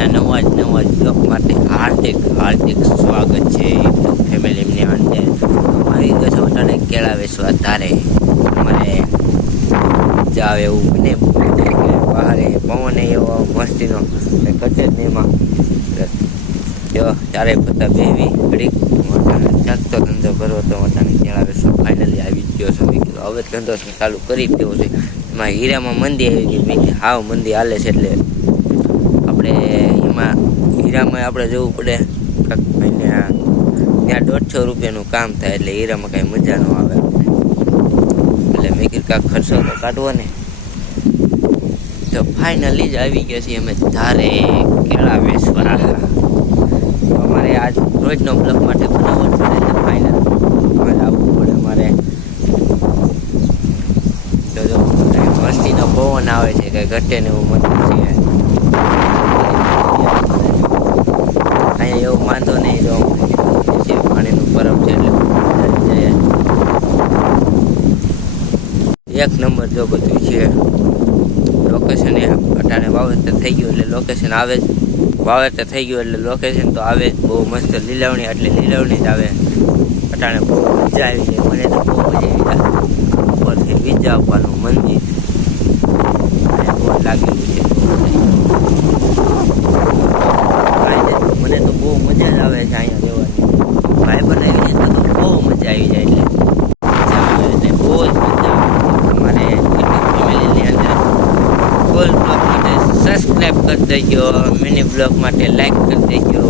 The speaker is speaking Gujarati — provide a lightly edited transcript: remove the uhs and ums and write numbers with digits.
આજના નવા બ્લોગ માટે હાર્દિક સ્વાગત છે ફેમિલીની અંદર. મારી ગયો તને કેળા વેચવા તારે મારે જાવ એવું બને બહાર પવન એવો મસ્તીનો કચે જ એમાં જો ચારે પત્તા બેવી ઘડીક ચાકતો ધંધો કરવો તો મોટાને કેળા વેચવા ફાઇનલી આવી ગયો છે. મેં કીધું હવે ધંધો ચાલુ કરી જ દેવો છે. એમાં હીરામાં મંદી આવી ગઈ. મેં કીધું હાવ મંદી હાલે છે એટલે આપણે એમાં હીરામાં આપણે જવું પડે ભાઈને ત્યાં 150 રૂપિયાનું કામ થાય એટલે હીરામાં કાંઈ મજા ન આવે એટલે મેં કીધું કાંઈક ખર્ચો તો કાઢવો ને. તો ફાઇનલી જ આવી ગયા છીએ અમે ધારે કેળા વેચવા. અમારે આજ રોજનો બ્લોગ માટે બનાવવો જ પડે એટલે ફાઇનલ હવે આવવું પડે અમારે. તો જો મસ્તીનો પવન આવે છે કંઈ ઘટે ને એવું મન છે. અહીંયા એવું વાંધો નહીં તો પાણીનું બરફ છે એટલે એક નંબર જો બધું છે. લોકેશન એ અટાણે વાવેતર થઈ ગયું એટલે લોકેશન આવે જ વાવેતર થઈ ગયું એટલે લોકેશન તો આવે જ. બહુ મસ્ત લીલવણી એટલે લીલવણી જ આવે. અટાણે બહુ મજા આવી જાય. મને તો બહુ મજા આવી જાય. ઉપરથી બીજા આપવાનું મંદિર બહુ લાગેલું છે. મને તો બહુ મજા જ આવે છે અહીંયા રહેવાની. ભાઈ બનાવી છે તો બહુ મજા આવી જાય એટલે બહુ જ મજા આવે. અમારે ફેમિલીની અંદર ફૂલ બ્લોગ માટે સબસ્ક્રાઈબ કરી દેજો, મિની બ્લોગ માટે લાઈક કરી દેજો.